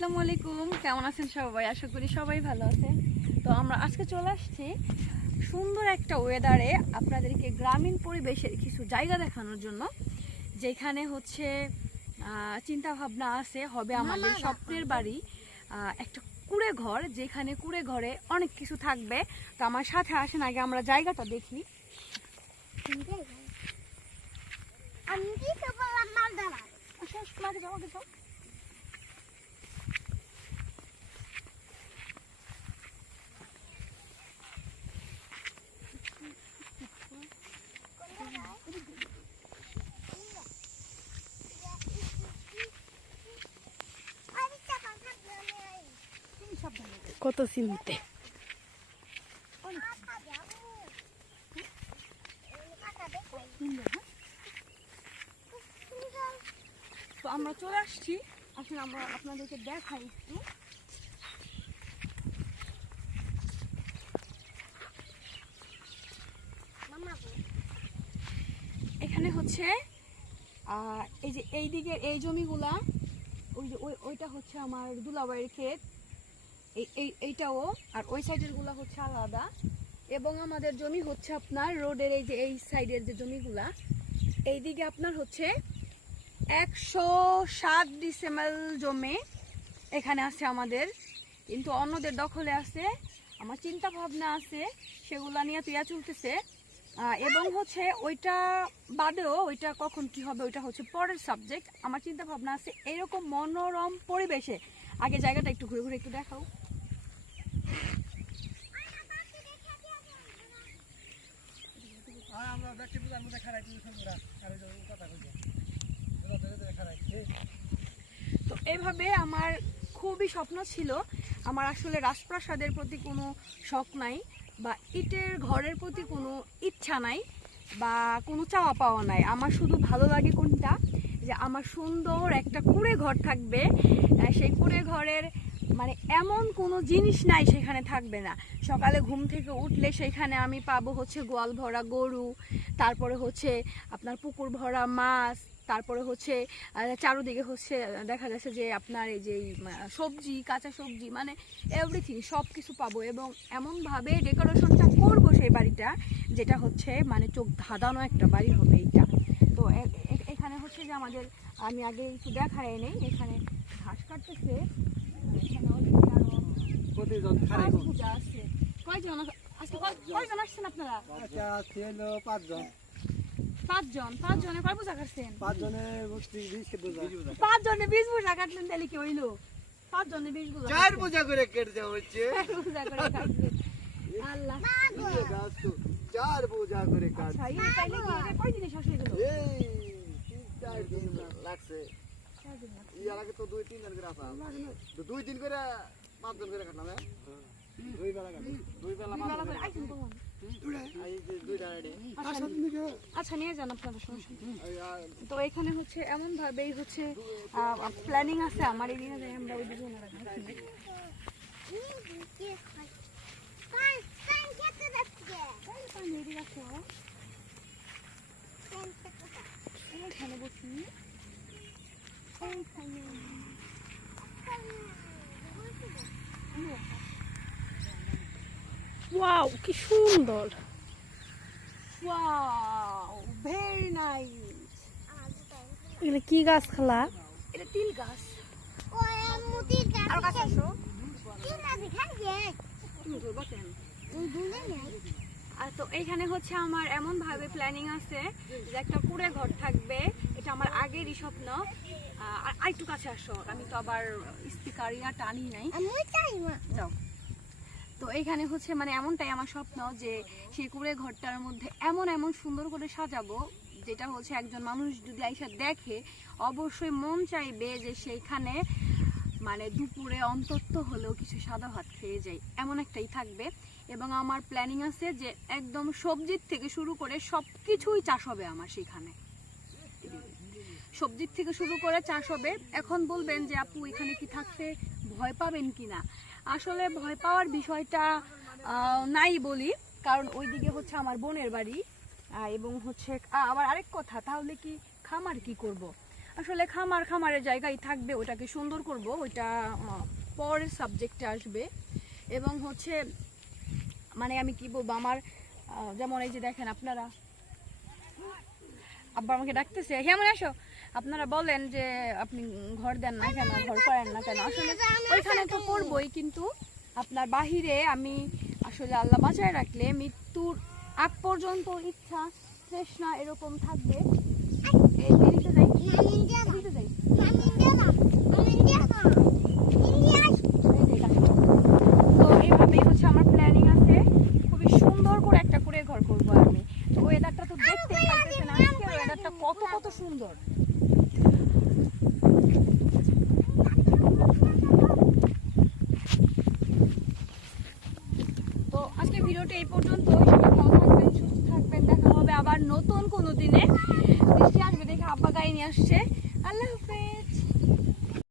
আসসালামু আলাইকুম। কেমন আছেন সবাই? আশা করি সবাই ভালো আছেন। তো আমরা আজকে চলে আসছি সুন্দর একটা ওয়েদারে আপনাদেরকে গ্রামীণ পরিবেশের কিছু জায়গা দেখানোর জন্য যেখানে হচ্ছে চিন্তা ভাবনা আছে হবে আমাদের স্বপ্নের বাড়ি আহ, একটা কুড়ে ঘর যেখানে কুড়ে ঘরে অনেক কিছু থাকবে। তো আমার সাথে আসেন আগে আমরা জায়গাটা দেখি। আমি কি মাল দাঁড়া আসো, আসো, আগে যাও, আগে যাও। আমি চাপা থাকবে নেই তুমি সাবধানে যাও। কত চিনতে? তো আমরা চলে আসছি। আসলে আমরা আপনাদেরকে দেখাই একটু। এখানে হচ্ছে এই যে এই দিকের এই জমিগুলা, ওই যে ওই ওইটা হচ্ছে আমার দুলাবাইয়ের ক্ষেত। এই এই, এইটাও। আর ওই সাইডেরগুলা হচ্ছে আলাদা। এবং আমাদের জমি হচ্ছে আপনার রোডের এই যে, এই সাইডের যে জমিগুলা, এইদিকে আপনার হচ্ছে একশো সাত ডিসেম্বর জমে এখানে আছে আমাদের। কিন্তু অন্যদের দখলে আছে, আমার চিন্তা ভাবনা আছে, সেগুলা নিয়ে তুইয়া চলতেছে। এবং হচ্ছে ওইটা বাদেও ওইটা কখন কি হবে, ওইটা হচ্ছে পরের সাবজেক্ট আমার চিন্তা ভাবনা আছে, এরকম মনোরম পরিবেশে। আগে জায়গাটা একটু ঘুরে ঘুরে একটু দেখাও। খারাই তো এইভাবে আমার খুবই স্বপ্ন ছিল। আমার আসলে রাজপ্রাসাদের প্রতি কোনো শখ নাই বা ইটের ঘরের প্রতি কোনো ইচ্ছা নাই বা কোনো চাওয়া পাওয়া নাই। আমার শুধু ভালো লাগে কোনটা? যে আমার সুন্দর একটা কুড়ে ঘর থাকবে। সেই কুড়ে ঘরের মানে এমন কোনো জিনিস নাই সেখানে থাকবে না। সকালে ঘুম থেকে উঠলে সেখানে আমি পাবো হচ্ছে গোয়াল ভরা গরু, তারপরে হচ্ছে আপনার পুকুর ভরা মাছ, তারপরে হচ্ছে চারোদিকে হচ্ছে দেখা যাচ্ছে যে আপনার এই যে সবজি, কাঁচা সবজি মানে এভরিথিং সব কিছু পাবো এবং এমনভাবে ডেকোরেশনটা করব সেই বাড়িটা, যেটা হচ্ছে মানে চোখ ধাঁধানো একটা বাড়ি হবে এইটা। তো এখানে হচ্ছে যে আমাদের, আমি আগে একটু দেখায় নেই, এখানে ঘাস কাটতেছে। প্রতিজন খারাই পাঁচ পূজা আছে কয়জন আজকে কয়জন আসছেন আপনারা? আচ্ছা ছিল পাঁচজন। পাঁচজন পাঁচজনে কয় পূজা করছেন? পাঁচজনে বুঝছি বিশ কে পূজা। পাঁচজনে বিশ পূজা কাটলেন তাহলে কি হইল? পাঁচজনে বিশ পূজা চার পূজা করে কেটে হচ্ছে চার করে আল্লাহ। চার পূজা করে আচ্ছা এই কি কয় দিনে শেষ হয়ে গেল? এই চার দিন লাগছে। চার দিন লাগছে। ইয়ার আগে তো দুই তিন দিন করে আসা। দুই দিন করে পাঁচজন করে কাটলাম হ্যাঁ? দুই বেলা কাটলাম দুই বেলা দুই বেলা করে আইছেন কখন? এই যে দুইটা রেডি। আচ্ছা, আচ্ছা নিয়ে যান আপনাদের সমস্যা তো এখানে হচ্ছে এমন ভাবেই হচ্ছে প্ল্যানিং আছে আমার যাই আমরা ওই দিকে ওনারা দেখি। কান কান খেতে যাচ্ছে ওই পানি এদিকে আসো। কান খেতে এইখানে বসি এইখানে ওয়াও কি সুন্দর। ওয়াও ভেরি নাইস এগুলো কি গাছ খালা? এটা তিল গাছ। ওই আর কাছে আসো। কি না দেখাই যে তুমি ধরবা কেন? তুই দুলে নেই আর তো এইখানে হচ্ছে আমার এমন ভাবে প্ল্যানিং আছে যে একটা কুড়ে ঘর থাকবে। এটা আমার আগেরই স্বপ্ন। আর আরেকটু কাছে আসো। আমি তো আবার স্পিকার ইয়া টানি নাই। আমি চাই মা। যাও। তো এইখানে হচ্ছে মানে এমনটাই আমার স্বপ্ন যে সেই কুড়ে ঘরটার মধ্যে এমন এমন সুন্দর করে সাজাবো, যেটা হচ্ছে একজন মানুষ যদি আইসা দেখে, অবশ্যই মন চাইবে যে সেইখানে মানে দুপুরে অন্তত হলেও কিছু সাদা ভাত খেয়ে যাই। এমন একটাই থাকবে। এবং আমার প্ল্যানিং আছে যে একদম সবজির থেকে শুরু করে সব কিছুই চাষ হবে আমার সেখানে। সবজির থেকে শুরু করে চাষ হবে। এখন বলবেন যে আপু, এখানে কি থাকতে ভয় পাবেন কি না আসলে ভয় পাওয়ার বিষয়টা নাই বলি, কারণ ওইদিকে হচ্ছে আমার বোনের বাড়ি এবং হচ্ছে আবার আরেক কথা, তাহলে কি খামার কি করব। আসলে খামার খামারের জায়গায় থাকবে, ওটাকে সুন্দর করব, ওইটা পরের সাবজেক্টে আসবে এবং হচ্ছে মানে আমি কি বলব, আমার যেমন এই যে দেখেন আপনারা, আব্বা আমাকে ডাকতেছে হ্যাঁ কেমন আসো আপনারা বলেন যে আপনি ঘর দেন না কেন ঘর করেন না কেন? আসলে ওইখানে তো করবই কিন্তু আপনার বাহিরে আমি আসলে আল্লাহ বাঁচায় রাখলে মৃত্যুর আগ পর্যন্ত ইচ্ছা তৃষ্ণা এরকম থাকবে। তো এইভাবেই হচ্ছে আমার প্ল্যানিং আছে। খুবই সুন্দর করে একটা করে ঘর করব আমি। ওয়েদারটা তো দেখতেই ওয়েদারটা কত কত সুন্দর। আজকে ভিডিওটি এই পর্যন্ত ভালো থাকবেন, সুস্থ থাকবেন। দেখা হবে আবার নতুন কোনো দিনে। বৃষ্টি আসবে দেখে আব্বা গাই নিয়ে আসছে। আল্লাহ হাফেজ।